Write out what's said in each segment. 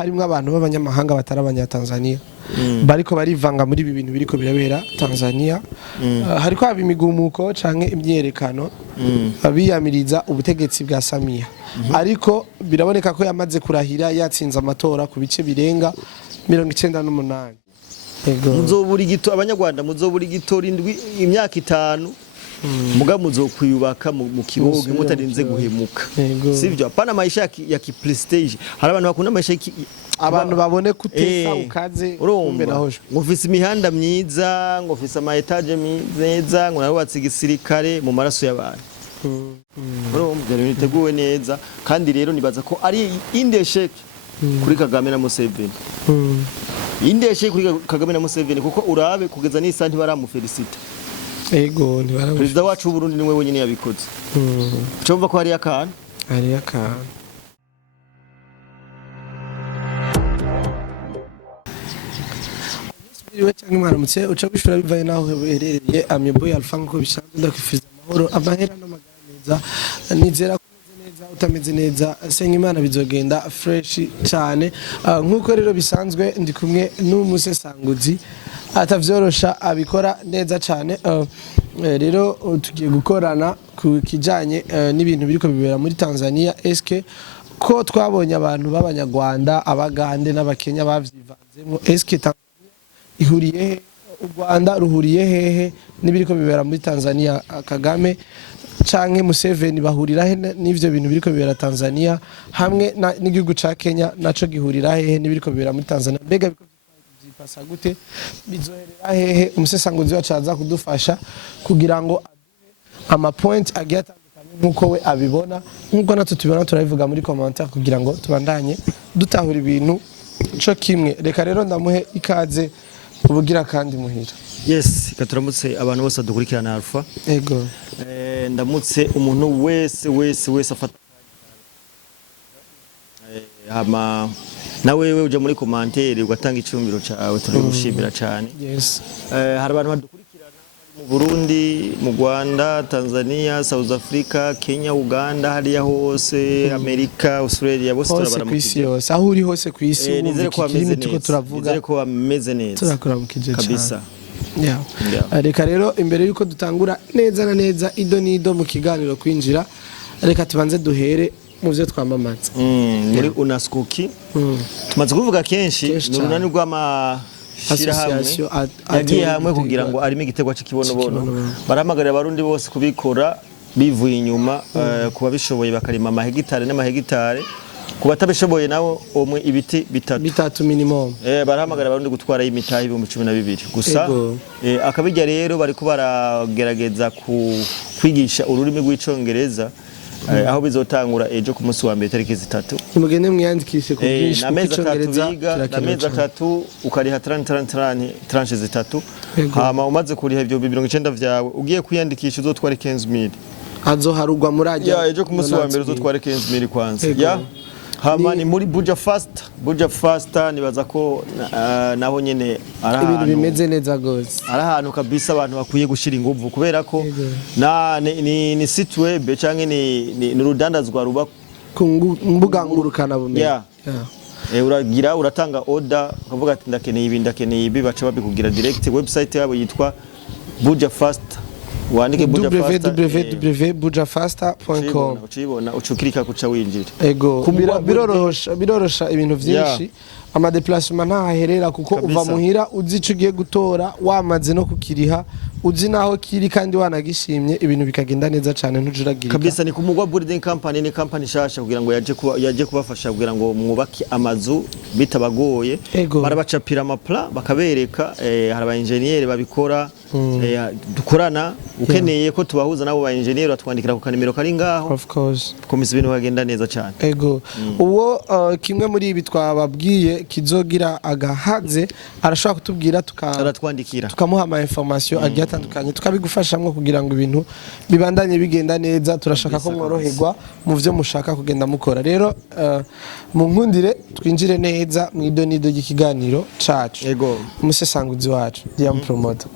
harimo abantu b'abanyamahanga batari abanyatanzania bariko barivanga muri ibi bintu biriko birabera Tanzania. Hariko haba imigumuko canke imyerekano biyamiriza ubutegetsi bwa Samia, ariko biraboneka ko yamaze kurahira yatsinze amatora ku bice birenga 98. Muzoburi gito abanyarwanda muzoburi gito rindwi imyaka 5 muga muzokwiyubaka mu kibogo mutarinze guhemuka, sivyo? Apana maisha ya prestige. Hari abantu bakunda maisha abantu babone kutesa ukaze umbera hoje. Ngofise imihanda myiza, ngofise ama etage myiza, ngo narubatse igisirikare mu maraso y'abantu. Urumva rero niteguwe neza, kandi rero nibaza ko ari indesheke kuri Kagame na Museveni. Indesheke kuri Kagame na Museveni kuko urabe kugeza n'isanti baramufelicita. Ego ntibaramufelicita. Perezida wacu w'u Burundi niwe wenyine yabikoze. Cyumva ko hari akana? Hari akana. Iwe cyangwa mwaramutse uca bishura bivaye naho herereye Ameboy Alpha nko bisanzwe ndakwifuza amahoro amahera n'amagara neza, nizera ko neza utameze neza senga Imana bizogenda fresh cyane. Nkuko rero bisanzwe ndi kumwe n'umusesanguzi atavyorosha abikora neza cyane. Rero tugiye gukorana ku kijanye n'ibintu biriko bibera muri Tanzania. Eske ko twabonye abantu b'abanyarwanda abagande n'abakenya bavyivanzemo, eske ihuriye he? U Rwanda ruhuriye hehe n'ibiriko bibera muri Tanzania? Kagame canke Museveni bahurira he n'ivyo bintu biriko bibera Tanzania? Hamwe n'igihugu ca Kenya naco gihurira hehe n'ibiriko bibera muri Tanzania? Mbega byipasa gute? Bizoherera hehe? Umusesanguzi wacu aza kudufasha kugira ngo ama point agiye atandukanye nkuko we abibona, nkuko natwe tubibona turabivuga muri commentaire kugira ngo tubandanye dutahura ibintu co kimwe. Reka rero ndamuhe ikaze ubugira kandi muhira. Yes, katuramutse abantu bose dukurikirana Alpha. Ego. Ndamutse umuntu wese afata hama na wewe uje muri commentaire ugatanga icyumviro cyawe turigushimira cyane. Yes. Hari abantu badukurikirana mu Burundi, mu Rwanda, Tanzania, South Africa, Kenya, Uganda, hariya hose, Amerika, Australia, bose turabaramukije. Yose aho uri hose ku isi nizere ko ameze neza. Turavuga. Nizere ko ameze neza. Turakuramukije kabisa. Yeah. Reka rero imbere yuko dutangura neza na neza ido nido mu kiganiro kwinjira, reka tubanze duhere mu byo twamamaza. Muri Unaskuki tumaze kuvuga kenshi n'urunani rw'ama shirahamwe yagiye hamwe kugira ngo arimo igitego cy'ikibonobono. Barahamagarira abarundi bose kubikora bivuye inyuma, kuba bishoboye bakarima amahegitare n'amahegitare, kuba tabishoboye nabo omwe ibiti bitatu minimum. Barahamagarira abarundi gutwara imitahi 12,000 gusa. Akabijya rero bari ko baragerageza kwigisha ururimi rw'icongereza, aho bizotangura ejo ku munsi wa mbere tariki 3. Nimugende mwiyandikishe ku bwinshi kucyongereza. Amezi 3 ukariha 30 tranche 3. Hama umaze kuriha ibyo 90 vyawe ugiye kwiyandikisha uzotwara 15,000. Azoharugwa murajya. Ejo ku munsi wa mbere uzotwara 15,000 kwanza. Hama ni muri Buja Fast nibaza ko naho nyene ara ibintu bimeze neza gose. Ara ahantu kabisa abantu bakwiye gushira inguvu kubera ko ni site web canke ni urudandazwa ruba ku mbuga ngurukana bumenyi. Uragira uratanga order ukavuga ati ndakeneye ibi baca babikugira direct. Website yabo yitwa Buja Fast. Wandike www.bujafasta.com. Uchibona ucukirika kuca winjira. Ego birorosha ibintu byinshi. Ama déplacement ntaherera kuko uva muhira uzica ugiye gutora wamaze no kukiriha uzi naho kiri kandi wanagishimye ibintu bikagenda neza cyane ntujuragirika kabisa. Ni kumugwa building company, ni company shasha kugira ngo yaje kubafasha kugira ngo mwubake amazu bitabagoye. Barabacapira amapla bakabereka, hari aba engineer babikora, dukorana. Ukeneye ko tubahuza nabo ba engineer batwandikira ku kanimero kari ngaho. Of course komisa ibintu bagenda neza cyane. Ego uwo kimwe muri ibi twababwiye kizogira agahaze arashaka kutubwira tukaratwandikira tukamuha ama information agiye atandukanye tukabigufashamwe kugira ngo ibintu bibandanye bigenda neza. Turashaka ko mworoherwa mu byo mushaka kugenda mukora. Rero mu nkundire twinjire neza mu idonido y'ikiganiro cacu. Ego umusesanguzi wacu Diam Promoter.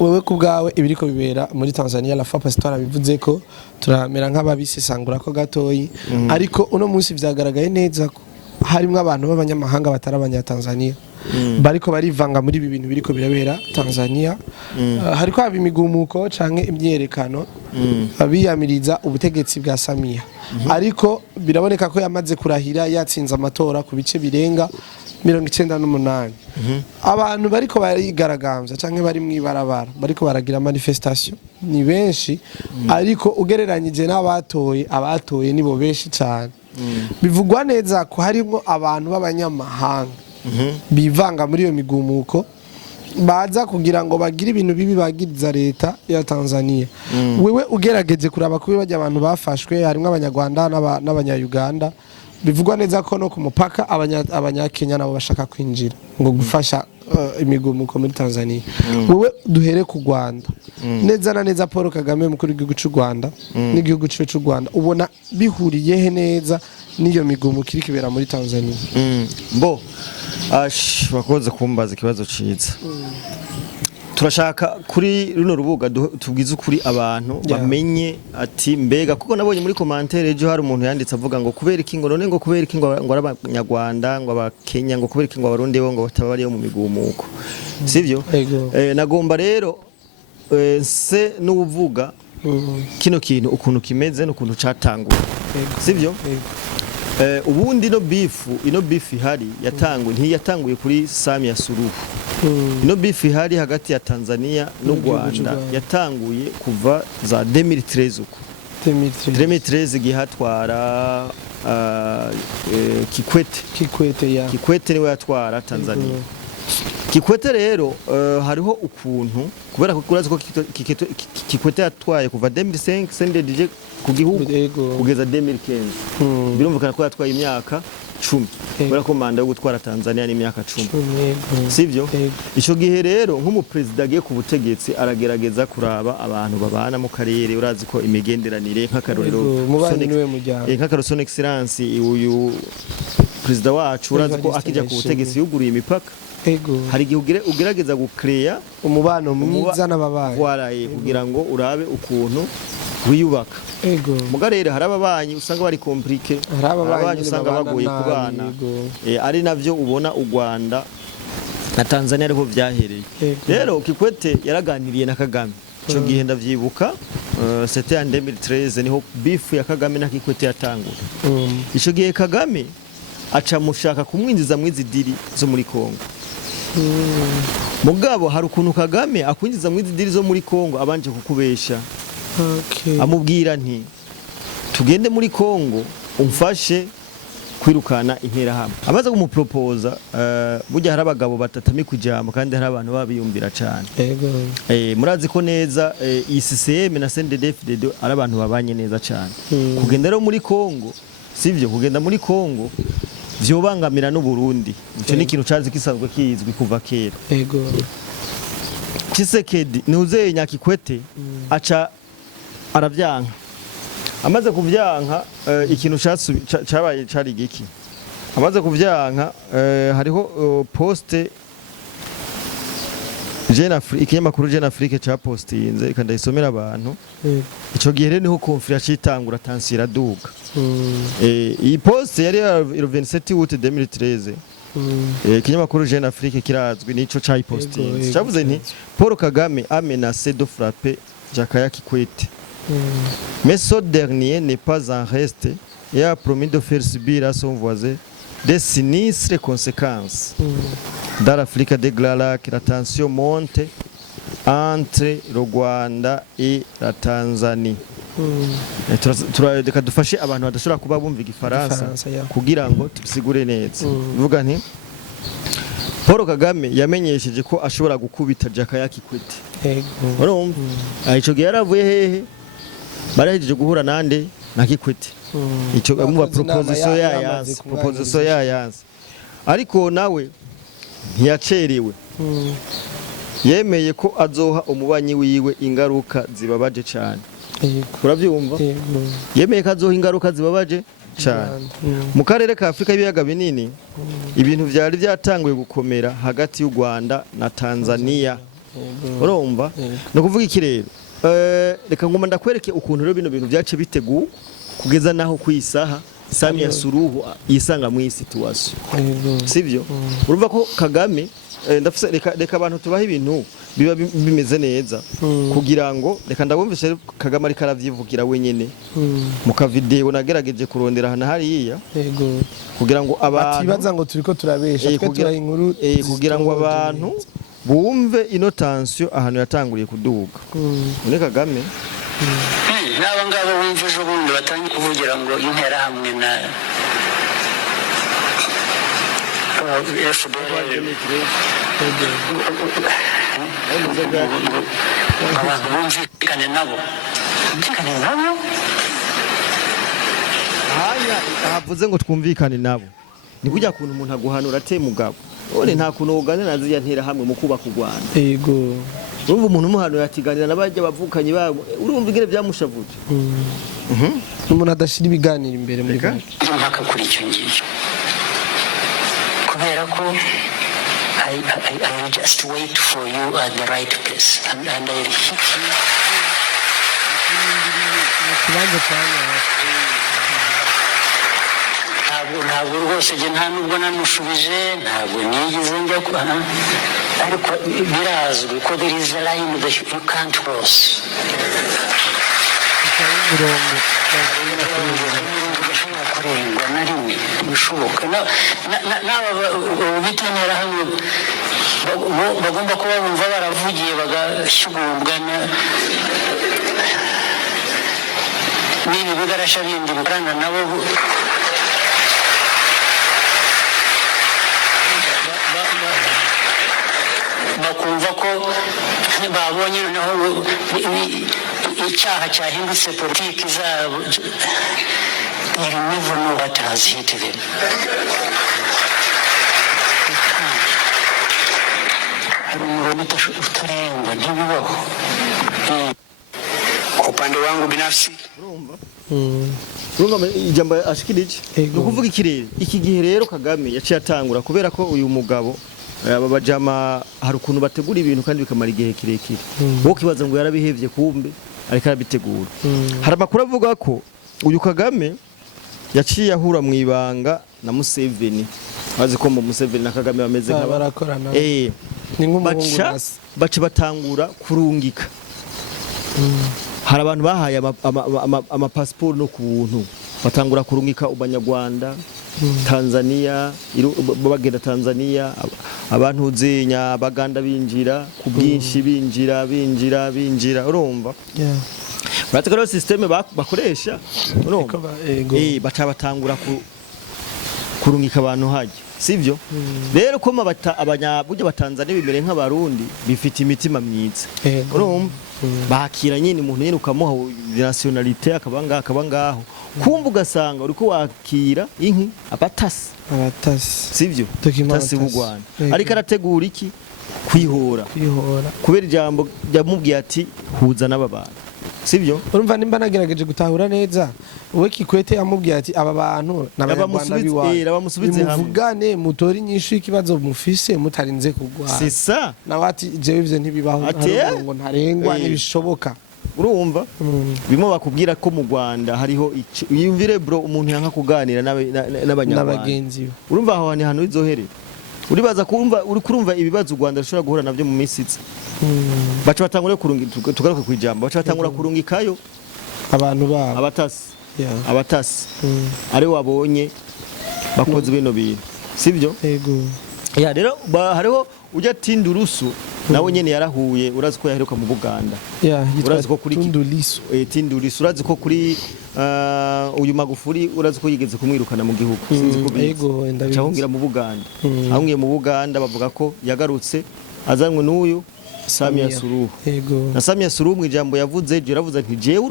Wewe kubgawe ibiriko bibera muri Tanzania la fois passée twarabivuze ko turamera nk'ababisesangura ko gatoyi, ariko uno munsi vyagaragaye neza ko harimwo abantu b'abanyamahanga batari abanyatanzania bariko barivanga muri ibi bintu biriko birabera Tanzania. Hariko haba imigumuko canke imyerekano biyamiriza ubutegetsi bwa Samia, ariko biraboneka ko yamaze kurahira yatsinze amatora ku bice birenga 98. Abantu bariko barigaragambya canke bari mwibarabara bariko baragira manifestation ni benshi, ariko ugereranyije abatoye nibo benshi cyane. Bivugwa neza ko harimo abantu b'abanyamahanga bivanga muri iyo migumuko baza kugira ngo bagire ibintu bibi bagiriza leta ya Tanzania. Wewe ugerageje kuraba kubi bajya abantu bafashwe harimo abanyarwanda n'abanyayuganda, bivugwa neza ko no ku mupaka abanyakenya nabo bashaka kwinjira ngo gufasha imigumuko muri Tanzania. Wewe duhere ku Rwanda, neza na neza Paul Kagame mukuru w'igihugu cy'u Rwanda n'igihugu cy'u Rwanda ubona bihuriye he neza niyo migumuko iri kibera muri Tanzania? Mbo bakoze kumbaza ikibazo ciza. Turashaka kuri runo rubuga tubwize ukuri abantu bamenye ati mbega, kuko nabonye muri commentaire ejo hari umuntu yanditse avuga ngo kubera iki ngo none ngo kubera iki ngo abanyarwanda ngo abakenya ngo kubera iki ngo abarundi bo ngo batabariyo mu migumuko, sivyo? Nagomba rero se n'uvuga kino kintu ukuntu kimeze n'ukuntu catangura, sivyo? Ubundi ino beef ihari yatanguye kuri Samia Suluhu. Ino beef ihari hagati ya Tanzania n'u Rwanda yatanguye kuva za 2013 uko 2013 gihatwara Kikwete niwe yatwara Tanzania. Kikwete rero hariho ukuntu kubera ko kurazi ko Kikwete yatwaye kuva 2005 sendedije ku gihugu kugeza 2015. Birumvikana ko yatwaye imyaka 10. Kubera ko manda yo gutwara Tanzania ni imyaka 10. Sivyo? Ico gihe rero nk'umupresident agiye ku butegetsi aragerageza kuraba abantu babana mu karere, urazi ko imigenderanire nk'akarorero Son Excellence uyu president wacu urazi ko akija ku butegetsi yuguruye imipaka. Hari igihe ugerageza gucreya umubano mwiza n'ababanyi waraye kugira ngo urabe ukuntu wiyubaka. Muga rero hari ababanyi usanga bari compliqué, ababanyi usanga bagoye kubana, ari navyo ubona u Rwanda na Tanzania ariho vyahereye. Rero Kikwete yaraganiriye na Kagame ico gihe ndavyibuka, c'était en 2013 niho beef ya Kagame na Kikwete yatangura. Ico gihe Kagame aca mushaka kumwinjiza mwizi diri zo muri Kongo. Mugabo hari ukuntu Kagame akwinjiza mwizi diri zo muri Kongo abanje kukubesha. Amubwira nti tugende muri Kongo umfashe kwirukana interahamwe. Abaza kumupropoza burya hari abagabo batatami kujama kandi hari abantu babiyumvira cyane. Murazi ko neza ICCM na CNDD-FDD ari abantu babanye neza cyane. Kugenda rero muri Kongo, sivyo? Kugenda muri Kongo vyobangamira no Burundi. Ico ni ikintu cyazi kisanzwe kizwi kuva kera. Tshisekedi nuze Nyakikwete aca aravyanka. Amaze kuvyanka ikintu cyabaye cari giki. Amaze kuvyanka hariho poste Jeune Afrique, ikinyamakuru Jeune Afrique cha postinze ikandayisomera abantu. Ico gihe rero niho conference itangura tansira duga. Iyi poste yari le 27 août 2013. Ikinyamakuru Jeune Afrique kirazwi nico cyayi postinze. Cyavuze nti Paul Kagame a menacé de frapper Jakaya Kikwete. Mais ce dernier n'est pas en reste et a promis de faire subir à son voisin des sinistres conséquences. Dans l'Afrique déclara que la tension monte entre le Rwanda et la Tanzanie. Reka dufashe abantu badashobora kuba bumva igifaransa kugira ngo tubisigure neza. Bivuga nti Paul Kagame yamenyesheje ko ashobora gukubita Jakaya Kikwete. Urumva? Ico gihe yaravuye hehe? Barahejeje guhura nande na Kikwete. Ico mu proposition yayanze. Ariko nawe ntiyacerewe. Yemeye ko azoha umubanyi wiwe ingaruka zibabaje cyane. Uravyumva? Yemeye ko azoha ingaruka zibabaje cyane. Mu karere ka Afrika y'ibiyaga binini ibintu vyari byatanguye gukomera hagati y'u Rwanda na Tanzania. Urumva? No kuvuga iki rero? Reka ngoma ndakwereke ukuntu rero bino bintu byace biteguwe kugeza naho kwisaha Samia Suluhu yisanga mu situation Yego. sivyo urumva ko Kagame ndafise reka abantu tubaha ibintu biba bimeze neza kugira ngo reka ndabumvishe Kagame ari karavyivugira wenyene mu ka video nagerageje kurondera hana hariya Yego. kugira ngo abantu atibaza ngo turiko turabesha twe turaye inkuru kugira ngo abantu bumve ino tension ahantu yatanguriye kuduga none Kagame n'aba ngabo bumva ejo bundi batangiye kuvugira ngo intera hamwe na abantu bumvikane nabo hanya ahavuze ngo twumvikane nabo ni kujya kuntu umuntu aguhanura ate mugabo none nta kuntu uganira naziya ntera hamwe mu kubaka u Rwanda Yego. urumva umuntu umuhanura atiganira nabajya bavukanye babo urumva ingere byamushavuje umuntu adashira ibiganiro imbere muri Reka. mpaka kuri icyo ngicyo kubera ko I will just wait for you at the right place and I will hit you. kibanza cyane ntabwo rwose njye nta nubwo namushubije ntabwo nigeze njya ariko birazwi ko there is a line that you can't cross umurongo udashobora kurengwa na rimwe bishoboka n'aba bitantera hamwe bagomba kuba bumva baravugiye bagashyugurwa n'ibi bigarasha bindi bikorana nabo bakumva ko babonye noneho icyaha cyahindutse politiki zabo they never know what has hit them. Hari umurongo utarengwa ntibibaho. Kwa upande wangu binafsi urumva ijambo ashikirije Yego. no kuvuga ikirere iki gihe rero Kagame yaciye atangura kubera ko uyu mugabo aba bajama hari ukuntu bategura ibintu kandi bikamara igihe kirekire wowe kibaza ngo yarabihevye kumbe ariko arabitegura hari amakuru avuga ko uyu Kagame yaciye ahura mu ibanga na Museveni bazi ko mu Museveni na Kagame bameze barakorana ni nk'umuhungu nasi baca batangura kurungika hari abantu bahaye amapasiporo no ku buntu batangura kurungika ubanyarwanda Tanzania bagenda Tanzania abantu uzenya baganda binjira ku bwinshi binjira urumva batakora systeme bakoresha urumva baca batangura kurungika abantu haje sivyo rero ko abanyabujya batanzania bimere nk'abarundi bifite imitima myiza urumva bakira nyine umuntu nyine ukamuha nationalité akabangaho kumva ugasanga uriko wakira inki abatasi sivyo tasi mu Rwanda ariko arategura iki kwihora kubera ijambo ryamubwiye ati huza n'aba bantu sivyo urumva nimba nagerageje gutahura neza we Kikwete yamubwiye ati aba bantu n'abanyarwanda bamusubize hamwe muvugane mutori nyinshi ikibazo mufise mutarinze kugwa c'est ça nawe ati jewe ivyo ntibibaho ngo ntarengwa ntibishoboka urumva bimo bakubwira ko mu Rwanda hariho yumvire bro umuntu yanka kuganira n'abagenzi urumva aho hani hano izoherera uribaza kumva uri kurumva ibibazo u Rwanda rushobora guhura navyo mu misitsi baca batangura kurunga tugaruka ku ijambo baca batangura kurungikayo abantu babo abatasi ari wabonye bakoze bino bintu sivyo yego rero hariho ujya Tindurusu nawe nyene yarahuye urazi ko yaheruka mu Buganda urazi ko kuri Tindurusu urazi ko kuri uyu Magufuli urazi ko yigeze kumwirukana mu gihugu sinzi ko yego ndabihungira mu Buganda ahungiye mu Buganda bavuga ko yagarutse azanwe n'uyu Samia Suluhu yego na Samia Suluhu mu ijambo yavuze yaravuze ati jewe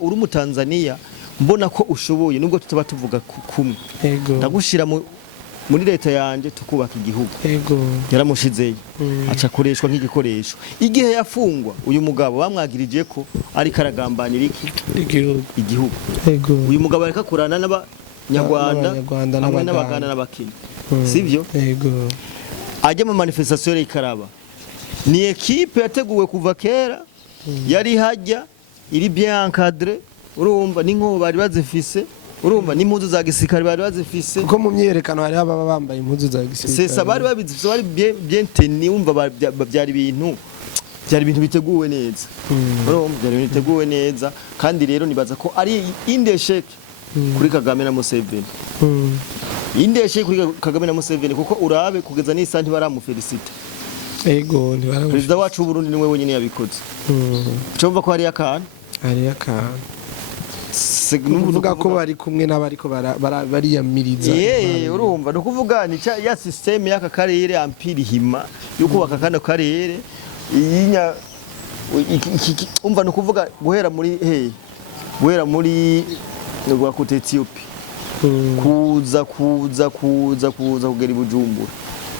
uri mu Tanzania mbona ko ushoboye nubwo tutaba tuvuga kumwe ndagushira muri leta yanje tukubaka igihugu yaramushizeyo acakoreshwa nk'igikoresho igihe yafungwa uyu mugabo bamwagirije ko ari karagambanira igihugu uyu mugabo areka kurana n'abanyarwanda hamwe n'abaganda n'abakenya sivyo ajya mu manifestation y'ikaraba ni equipe yateguwe kuva kera yari hajya iri bien encadré urumva n'inko bari bazifise urumva n'impuzu za gisirikare bari bazifise kuko mu myerekano hari ababa bambaye impuzu za gisirikare sesa bari babizifise bari bien teni umva byari ibintu biteguwe neza urumva byari ibintu biteguwe neza kandi rero nibaza ko ari indesheke kuri Kagame na Museveni indesheke kuri Kagame na Museveni kuko urabe kugeza n'isanti baramufelicite ego ntibaramushimira perezida wacu w'Uburundi niwe wenyine yabikoze cyumva ko hari akantu nuvuga ko bari kumwe n'abariko bariyamiriza urumva no kuvuga ni ya system y'aka karere ampiri hima yo kubaka kano karere iyinya umva no kuvuga guhera muri rwa kote Ethiopia kuza kugera i Bujumbura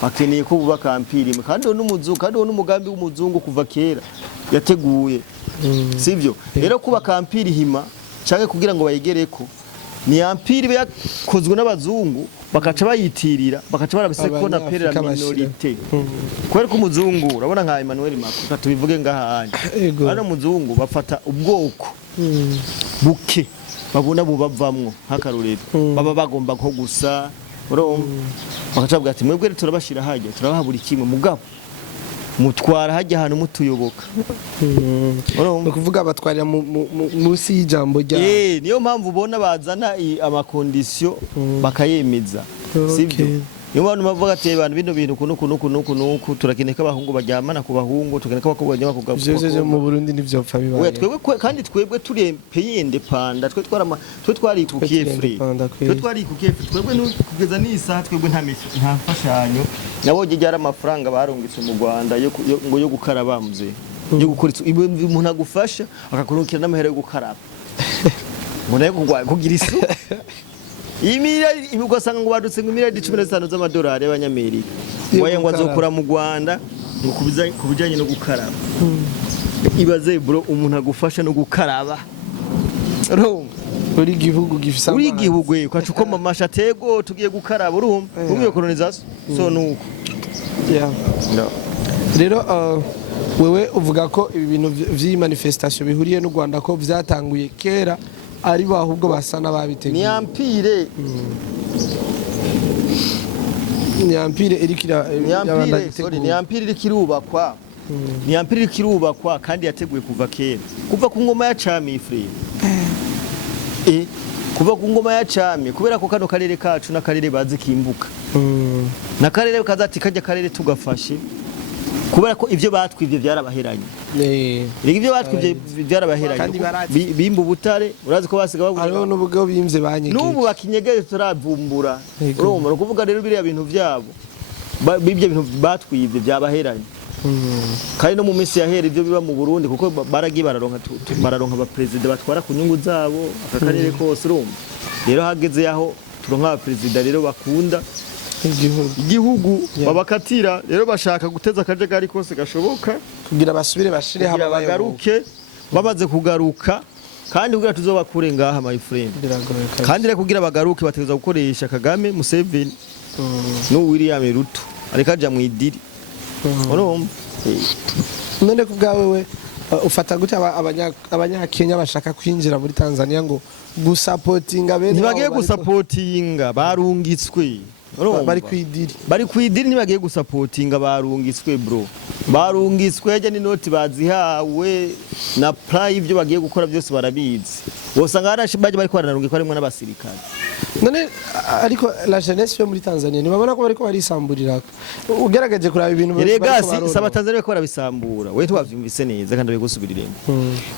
bakeneye ko bubaka ampiri kandi n'umugambi w'umuzungu kuva kera yateguye sivyo rero kubaka ampiri hima canke kugira ngo bayigereko ni ampiri yakozwe n'abazungu bakaca bayitirira bakaca barabise ko na pere la minorité kwera ko umuzungu urabona nka Emmanuel Macron tubivuge ngahanye ana muzungu bafata ubwoko buke babona bubavamwo hakarurero baba bagomba ko gusa bakaca bavuga ati mwebwe turabashira hajya turabahabura kimwe mugabo mutwara hajya ahantu mutuyoboka no kuvuga batwarira munsi y'ijambo rya niyo mpamvu ubona bazana amakondisiyo bakayemeza sibyo niyo mpamvu bavuga ati abantu bino bintu kunuku turakeneka abahungu baryamana ku bahungu tukeneka abakobwa bajya ku gabo mu Burundi n'ivyopfa bibaye twebwe kandi twebwe turi pays independant twe twarikukiye free twebwe kugeza n'isaha twebwe nta mfashanyo nabonye ryara amafaranga barungitse mu Rwanda ngo yo gukaraba mze yo gukora umuntu agufasha akakurukira n'amahera yo gukaraba mbona yo kugira isuku ugasanga ngo badutse ngo miliyari 15 z'amadolari y'abanyamerika ngo azokura mu Rwanda ngo kubijanye no gukaraba ibaze bro umuntu agufasha no gukaraba uri gihugu gifisa uri gihugu kwacu ko mamasha tego tugiye gukaraba urumva ugiye colonization so nuko rero wewe uvuga ko ibi bintu vy'i manifestation bihuriye n'u Rwanda ko vyatanguye kera ari bahubwo basa n'ababiteguye ni ampire irikira ni ampire irikirubakwa ni ampire irikirubakwa kandi yateguye kuva kera kuva ku ngoma ya Cami frere kuva ku ngoma ya Cami kubera ko kano karere kacu n'akarere bazi kimbuka na karere kazati kajya karere tugafashe kubera ko ivyo batwivye byarabaheranye ibyo batwivye byarabaheranye bimba ubutare urazi ko basiga bavuga ariho n'ubwo bimvye banyege n'ubu bakinyegeje turavumbura urumva no kuvuga rero biriya bintu byabo bibye bintu batwivye byabaheranye kandi no mu minsi yahera ivyo biba mu Burundi kuko baragiye bararonka aba president batwara ku nyungu zabo akakarere kose urumva rero hageze yaho turonka aba president rero bakunda igihugu babakatira rero bashaka guteza akajagari kose gashoboka kugira basubire bashire haba bagaruke babaze kugaruka kandi kugira tuzobakure ngaha my friend kandi rero kugira bagaruke bategeza gukoresha Kagame Museveni no William Ruto areka aja mu idiri none kubgawe we ufata gute abanyakenya bashaka kwinjira muri Tanzania ngo gusapotinga bene ntibagiye gusapotinga barungitswe bari kwidiri ntibagiye gusapotinga barungitswe bro barungitswe ajya n'inoti bazihawe na play ibyo bagiye gukora byose barabizi bosanga baje bari kwararungika harimo n'abasirikare none ariko la jeunesse yo muri Tanzania nibabona ko bariko barisamburira ugeragaje kuraba ibintu Regasi saba Tanzania ko barabisambura we twavyumvise neza kandi bigusubiriremo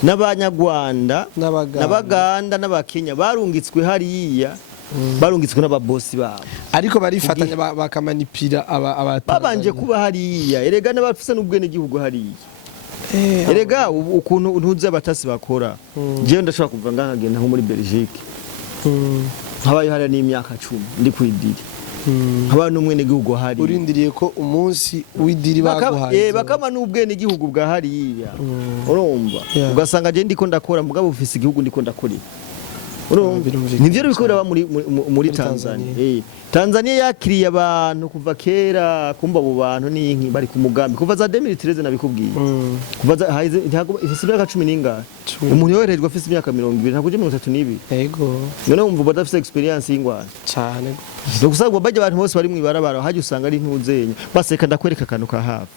n'abanyarwanda n'abaganda n'abakenya barungitswe hariya barungitswe n'ababosi babo ariko barifatanya bakamanipira babanje kuba hariya erega n'abafise n'ubwene gihugu hariya erega ukuntu ntuze abatasi bakora je ndashaka kuva ngahagenda nko muri Belgique habaye hari n'imyaka 10 ndi kwidiri haba n'umwene gihugu hari urindiriye ko umunsi w'idiri baguhaye bakama n'ubwene gihugu bwa hariya urumva ugasanga je ndiko ndakora mugabo ufise igihugu ndiko ndakorera nivyo bikorera muri Tanzania. Tanzania yakiriye abantu kuva kera, kumva abo bantu n'inki bari ku mugambi kuva za 2013 nabikubwiye. Kuva za ifise imyaka 10 n'ingahe. Umuntu yoherejwe afise imyaka 20 ntabwo je 32. Yego. None umva badafise experience y'ingwara. Cyane. No gusagwa baje abantu bose bari mu ibarabara haje usanga ari ntuzenya. Baseka ndakwereka kantu ka hafi.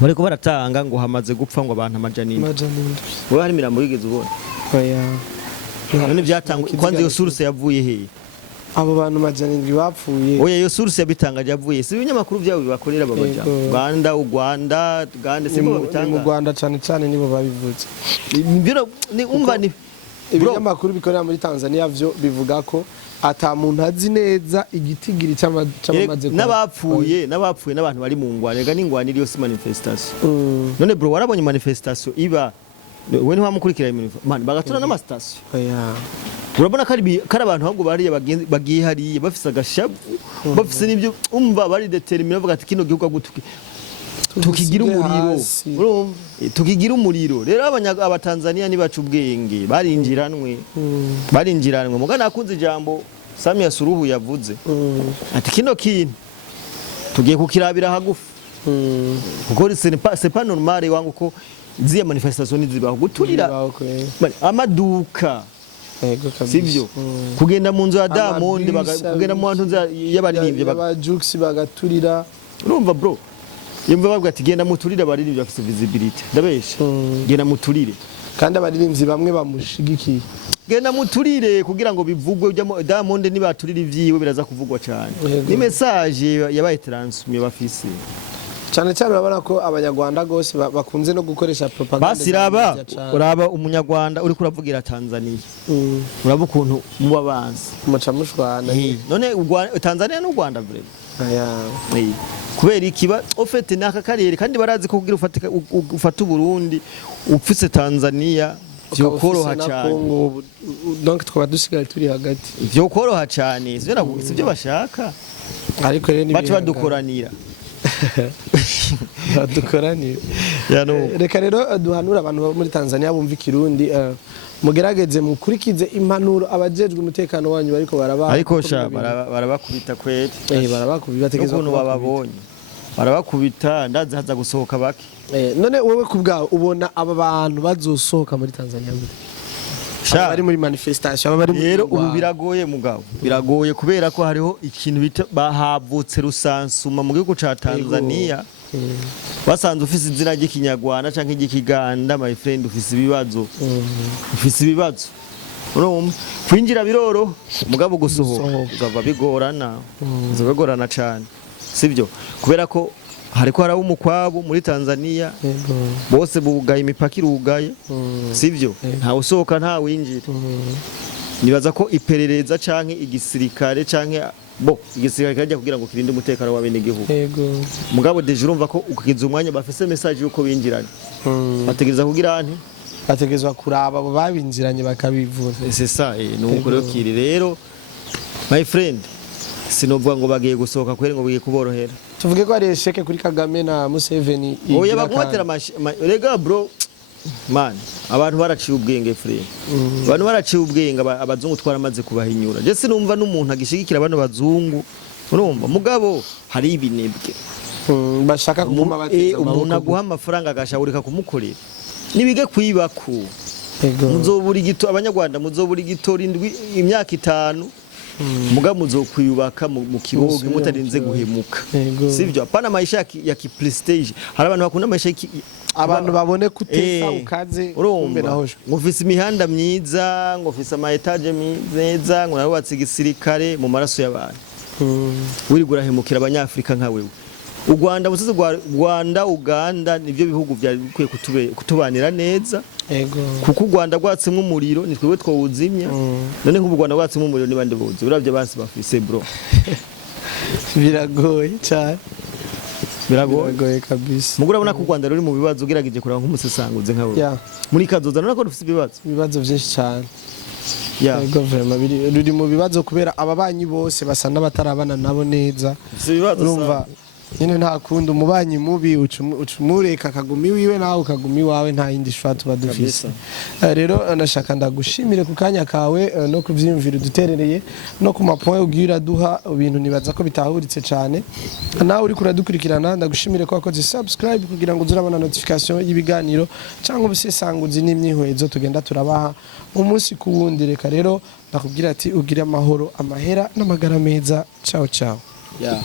Bariko baratanga ngo hamaze gupfa ngo abantu amajanini. Wowe hari mirambo yigeze ubona. Oya. None byatangwa kwanze iyo source yavuye he? Abo bantu majanindwi bapfuye. Oya iyo source yabitangaje yavuye. Si ibinyamakuru byabo bibakorera babaja. Rwanda, Uganda simo babitanga. Mu Rwanda cyane nibo babivuze. Mbiro ni umva ni ibinyamakuru bikorera muri Tanzania byo bivuga ko ata muntu azi neza igitigiri cy'abamaze n'abapfuye n'abantu bari mu ngwane rega n'ingwane iriyo si manifestation. None bro warabonye manifestation iba we ntiwamukurikira man bagatora n'amastation. Oya. Urabona kari abantu ahubwo bari bagiye hariye bafise agashabu bafise n'ibyo umva bari determine bavuga ati kino gihugu gutuki tukigira umuriro. Urumva tukigira umuriro rero abatanzania nibaca ubwenge barinjiranwe mugana akunze ijambo Samia Suluhu yavuze ati kino kintu tugiye kukirabira hagufi kuko c'est pas normal wangu ko ziya manifestation nizibaho guturira amaduka sivyo kugenda mu nzu ya Diamond kugenda mu nzu y'abaririmbye Jux bagaturira. Urumva bro yumva bavuga ati genda muturire abaririmbye bafite visibility ndabesha genda muturire kandi abaririmbyi bamwe bamushigikiye genda muturire kugira ngo bivugwe Diamond nibaturira ivyiwe biraza kuvugwa cyane ni message yabaye transmit bafise cyane urabona ko abanyarwanda gose bakunze no gukoresha propaganda. Basiraba uraba umunyarwanda uri kuravugira Tanzania uraba ukuntu muba banzi muca mushwana. None Tanzania n'u Rwanda vrema aya kubera ikiba ofete naka karere kandi barazi ko kugira ufata Burundi upfise Tanzania byo koroha cyane. Donc twaba dusigaye turi hagati byo koroha cyane sivyo bashaka ariko rero bacu badukoranira dukoranira. Reka rero duhanura abantu bo muri Tanzania bumva ikirundi mugerageze mukurikize impanuro abajejwe umutekano wanyu bariko ariko sha barabakubita kwete barabakubita bategeza ukuntu bababonye barabakubita ndazi haza gusohoka bake. None wowe kubgaho ubona aba bantu bazosohoka muri Tanzania gute bari muri manifestation bari rero ubu biragoye mugabo biragoye kubera ko hariho ikintu bita bahavutse rusansuma mu gihugu ca Tanzania basanze ufise izina ry'ikinyarwanda canke ry'ikiganda my friend ufise ibibazo urumva kwinjira biroro mugabo gusohoka uzava bigorana cyane sivyo kubera ko hariko haraho umukwabo muri Tanzania bose bugaye imipaka irugaye sivyo nta usohoka nta winjira. Nibaza ko iperereza canke igisirikare canke igisirikare kajya kugira ngo kirinde umutekano w'abene gihugu. Mugabo deje urumva ko ukigize umwanya bafise message yuko binjiranye bategereza kugira ante bategerezwa kuraba abo babinjiranye bakabivuza. C'est ça nuko rero kiri rero my friend sinovuga ngo bagiye gusohoka kwere ngo bagiye kuborohera tuvuge ko ari esheke kuri Kagame na Museveni. Oya bakumutera rega bro man abantu baraciye ubwenge frere abantu baraciye ubwenge abazungu twaramaze kubahinyura je sinumva n'umuntu agishigikira abantu bazungu urumva mugabo hari ibinebwe bashaka kuguma bateza umuntu aguha amafaranga agashawurika kumukorera nibige kwibako muzoburi gito abanyarwanda muzoburi gito rindwi imyaka 5 muga muzokwiyubaka mu kibogo mutarinze guhemuka sivyo apana maisha ya ki prestige hari abantu bakunda maisha abantu babone kutesa ukaze kumbe nahosho ngofise imihanda myiza ngofise ama etage myiza ngo narubatse igisirikare mu maraso y'abantu uri gurahemukira abanyafrika nka wewe u Rwanda musozi Rwanda Uganda nivyo bihugu byari bikwiye kutubanira neza kuko u Rwanda rwatsemwe umuriro ni twebwe twawuzimya none nk'u Rwanda rwatsemwe umuriro ni bande boze uravye basi bafise bro biragoye cyane biragoye kabisa mugura bona ko u Rwanda ruri mu bibazo ugerageje kuraba nk'umusesanguze nkawe muri kazoza none ko dufise ibibazo byinshi cyane guverinoma ruri mu bibazo kubera ababanyi bose basa n'abatarabana nabo neza urumva nyine nta kundi umubanyi mubi ucumureka akagumi wiwe nawe ukagumi wawe nta yindi shwa tuba dufise. Rero nashaka ndagushimire ku kanya kawe no kuvyiyumvira duterereye no ku mapoint ugira duha ibintu nibaza ko bitahuritse cyane. Nawe uri kuradukurikirana ndagushimire ko wakoze subscribe kugira ngo uzurabona notification y'ibiganiro cyangwa ubusesanguzi n'imyihwezo tugenda turabaha umunsi ku wundi. Reka rero ndakubwira ati ugire amahoro amahera n'amagara meza. Ciao ciao. Yeah.